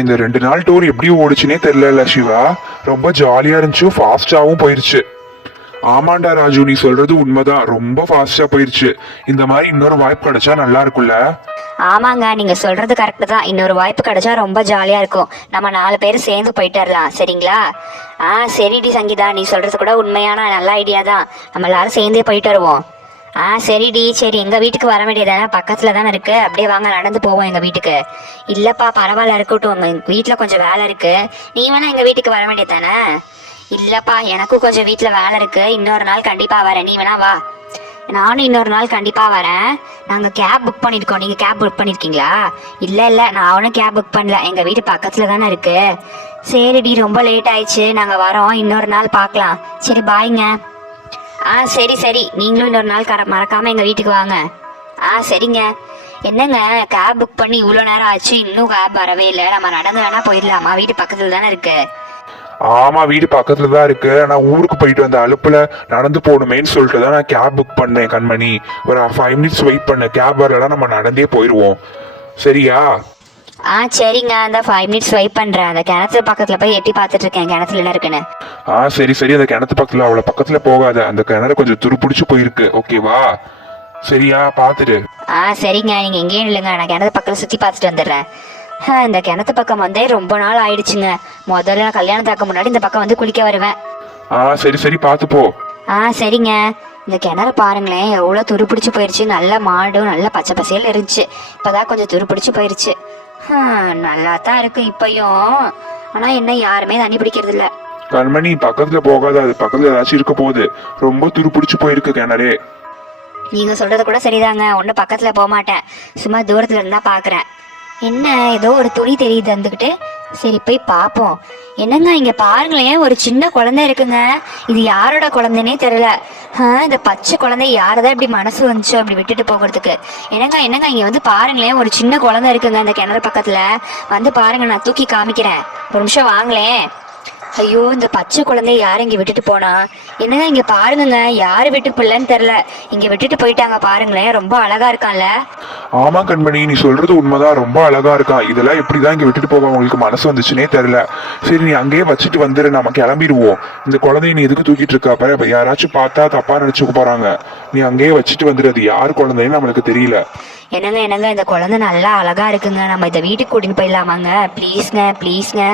இந்த 2 நாள் டூர் எப்படி ஓடிச்சுனே தெரியல சிவா. ரொம்ப ஜாலியா இருந்துச்சு, ஃபாஸ்டாவும் போயிருச்சு. ஆமாண்டா ராஜு, நீ சொல்றது உண்மைதான், ரொம்ப ஃபாஸ்டா போயிருச்சு. இந்த மாதிரி இன்னொரு வாய்ப்பு கிடைச்சா நல்லா இருக்கும்ல. ஆமாங்க, நீங்க சொல்றது கரெக்ட் தான். இன்னொரு வாய்ப்பு கிடைச்சா ரொம்ப ஜாலியா இருக்கும். நம்ம 4 பேரும் சேர்ந்து போயிட்டு வரலாம், சரிங்களா? சரிடி சங்கீதா, நீ சொல்றது கூட உண்மையான நல்ல ஐடியா தான். நம்ம எல்லாரும் சேர்ந்தே போயிட்டு வருவோம். சரிடி. சரி, எங்க வீட்டுக்கு வர வேண்டியதானே, பக்கத்துல தானே இருக்கு. அப்படியே வாங்க, நடந்து போவோம் எங்க வீட்டுக்கு. இல்லப்பா, பரவாயில்ல, இருக்கட்டும். எங்க வீட்டுல கொஞ்சம் வேலை இருக்கு. நீ வேணா எங்க வீட்டுக்கு வர வேண்டியதானே? இல்லப்பா, எனக்கும் கொஞ்சம் வீட்டுல வேலை இருக்கு. இன்னொரு நாள் கண்டிப்பா வரேன், நீ வேணா வா. நானும் இன்னொரு நாள் கண்டிப்பா வரேன். நாங்க கேப் புக் பண்ணிருக்கோம். நீங்க கேப் புக் பண்ணிருக்கீங்களா? இல்ல, நான் ஒன்றும் கேப் புக் பண்ணல. எங்க வீட்டு பக்கத்துல தானே இருக்கு. சரிடி, ரொம்ப லேட் ஆயிடுச்சு, நாங்க வரோம். இன்னொரு நாள் பார்க்கலாம். சரி, பாய்ங்க. சரி, நீங்களும் இன்னொரு நாள் மறக்காம எங்க வீட்டுக்கு வாங்க. சரிங்க. என்னங்க, கேப் புக் பண்ணி இவ்வளோ நேரம் ஆச்சு, இன்னும் கேப் வரவே இல்லை. நம்ம நடந்து வேணா போயிடலாமா? வீட்டு பக்கத்துல தானே இருக்கு. ஆமா, வீடு பக்கத்துல தான் இருக்கு. நான் ஊருக்கு போயிட்டு வந்த அலுப்புல நடந்து போகணுமேன்னு சொல்லிட்டு தான் நான் கேப் புக் பண்ணேன் கண்மணி. ஒரு 5 மினிட்ஸ் வெயிட் பண்ண, கேப் வரலாம், நம்ம நடந்தே போயிடுவோம், சரியா? சரிங்க, அந்த 5 மினிட்ஸ் வெயிட் பண்றேன். அந்த கிணத்து பக்கத்துல போய் எட்டி பார்த்துட்டு இருக்கேன், கிணத்துல என்ன இருக்குன்னு. சரி, அந்த கிணத்து பக்கத்துல அவ்வளவு பக்கத்துல போகாத. அந்த கிணறு கொஞ்சம் துருப்பிடிச்சு போயிருக்கு, ஓகேவா? சரியா, பாத்துட்டு. சரிங்க, நீங்க எங்கேயும் இல்லைங்க, நான் கிணத்து பக்கத்துல சுத்தி பார்த்துட்டு வந்துடுறேன். இந்த கிணத்து பக்கம் வந்தே ரொம்ப நாள் ஆயிடுச்சுங்க. முதல்ல நான் கல்யாணத்துக்கு முன்னாடி இந்த பக்கம் வந்து குளிக்க வருவேன். சரி, பார்த்து போ. சரிங்க. இந்த கிணறு பாருங்களேன், எவ்வளோ துருப்பிடிச்சு போயிருச்சு. நல்ல மாடும் நல்ல பச்சை பசையில் இருந்துச்சு. இப்போதான் கொஞ்சம் துருப்பிடிச்சு போயிருச்சு. நல்லா தான் இருக்கு இப்பயும். ஆனால் என்ன, யாருமே தண்ணி பிடிக்கிறது இல்லை. கண்மணி, பக்கத்துல போகாத, அது பக்கத்துல ஏதாச்சும் இருக்க போகுது. ரொம்ப துருப்பிடிச்சு போயிருக்கு கிணறு. நீங்க சொல்றது கூட சரிதாங்க, ஒன்றும் பக்கத்துல போக மாட்டேன். சும்மா தூரத்துல இருந்தா பாக்குறேன். என்ன, ஏதோ ஒரு துணி தெரியுது வந்துக்கிட்டு. சரி, போய் பார்ப்போம். என்னங்க, இங்க பாருங்களேன், ஒரு சின்ன குழந்தை இருக்குங்க. இது யாரோட குழந்தைனே தெரியல. இந்த பச்சை குழந்தை யாரதான் இப்படி மனசு வந்துச்சோ அப்படி விட்டுட்டு போகிறதுக்கு. என்னங்க, இங்க வந்து பாருங்களேன், ஒரு சின்ன குழந்தை இருக்குங்க இந்த கிணறு பக்கத்துல. வந்து பாருங்க, நான் தூக்கி காமிக்கிறேன். ஒரு நிமிஷம் வாங்களேன். ஐயோ, இந்த பச்சை குழந்தைய யாரு இங்க விட்டுட்டு போனா? என்னங்க, இங்க பாருங்க, யாரு விட்டு பிள்ளைன்னு தெரியல, இங்க விட்டுட்டு போயிட்டாங்க. பாருங்களேன், ரொம்ப அழகா இருக்கான்ல. ஆமா கண்மணி, நீ சொல்றது உண்மைதான், ரொம்ப அழகா இருக்கான். இதெல்லாம் எப்படிதான் இங்க விட்டுட்டு போக உங்களுக்கு மனசு வந்துச்சுன்னே தெரியல. சரி, நீ அங்கேயே வச்சுட்டு வந்துரு, நம்ம கிளம்பிடுவோம். இந்த குழந்தைய நீ எதுக்கு தூக்கிட்டு இருக்காப்ப? இப்ப யாராச்சும் பார்த்தா தப்பா நினைச்சுக்க போறாங்க. நீ அங்கேயே வச்சுட்டு வந்துரு, அது யாரு குழந்தைன்னு நம்மளுக்கு தெரியல. என்னங்க, இந்த குழந்தை நல்லா அழகா இருக்குங்க. நம்ம இதை வீட்டுக்கு கூட்டிட்டு போயிடலாமாங்க? ப்ளீஸ்ங்க.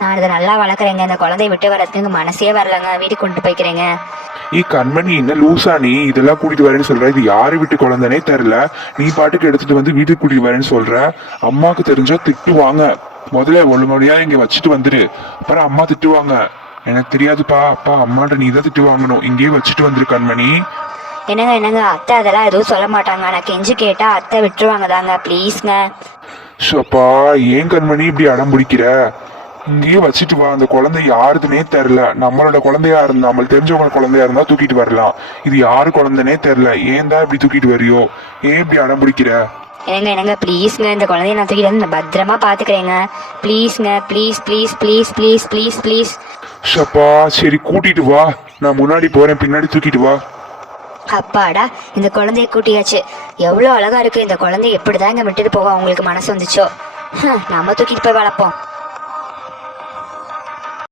நான் இதை நல்லா வளர்க்குறேங்க. இந்த குழந்தைய விட்டு வர்றதுக்கு மனசே வரலங்க. வீட்டுக்கு கொண்டு போய்க்கிறேங்க. கண்மணி, என்ன லூசா நீ? இதெல்லாம் கூட்டிட்டு வரேன்னு சொல்ற, இது யாரு வீட்டு குழந்தைனே தெரியல. நீ பாட்டுக்கு எடுத்துட்டு வந்து வீட்டுக்கு கூட்டிட்டு வரேன்னு சொல்ற. அம்மாக்கு தெரிஞ்சா திட்டுவாங்க. முதல்ல ஒழுங்கொழியா இங்க வச்சுட்டு வந்துரு, அப்புறம் அம்மா திட்டுவாங்க. எனக்கு தெரியாதுப்பா, அப்பா அம்மாட்ட நீ தான் திட்டு வாங்கணும். இங்கேயே வச்சுட்டு வந்துரு கண்மணி. என்னங்க, அத்தை அதெல்லாம் எதுவும் சொல்ல மாட்டாங்க. நான் கெஞ்சி கேட்டா அத்தை விட்டுருவாங்க தாங்க. ப்ளீஸ்ங்க. ஷப்பா, ஏன் கண்மணி இப்படி அடம் பிடிக்கிற? இங்கேயே வச்சுட்டு வா. அந்த குழந்தை யாருதுன்னே தெரியல. நம்மளோட குழந்தையா இருந்தா, நம்மளுக்கு தெரிஞ்சவங்க குழந்தையா இருந்தா தூக்கிட்டு வரலாம். இது யாரு குழந்தைனே தெரியல. ஏன் தான் இப்படி தூக்கிட்டு வரியோ? ஏன் இப்படி அடம் பிடிக்கிற? என்னங்க, ப்ளீஸ்ங்க, இந்த குழந்தைய நான் தூக்கிட்டு வந்து பத்திரமா பாத்துக்கிறேங்க. ப்ளீஸ்ங்க, ப்ளீஸ். ஷப்பா, சரி, கூட்டிட்டு வா. நான் முன்னாடி போறேன், பின்னாடி தூக்கிட்டு வா. அப்பாடா, இந்த குழந்தைய கூட்டியாச்சு. எவ்வளோ அழகா இருக்கு இந்த குழந்தைய. எப்படிதான் இங்க விட்டுட்டு போக அவங்களுக்கு மனசு வந்துச்சோ. நம்ம தூக்கிட்டு போய் வளர்ப்போம்.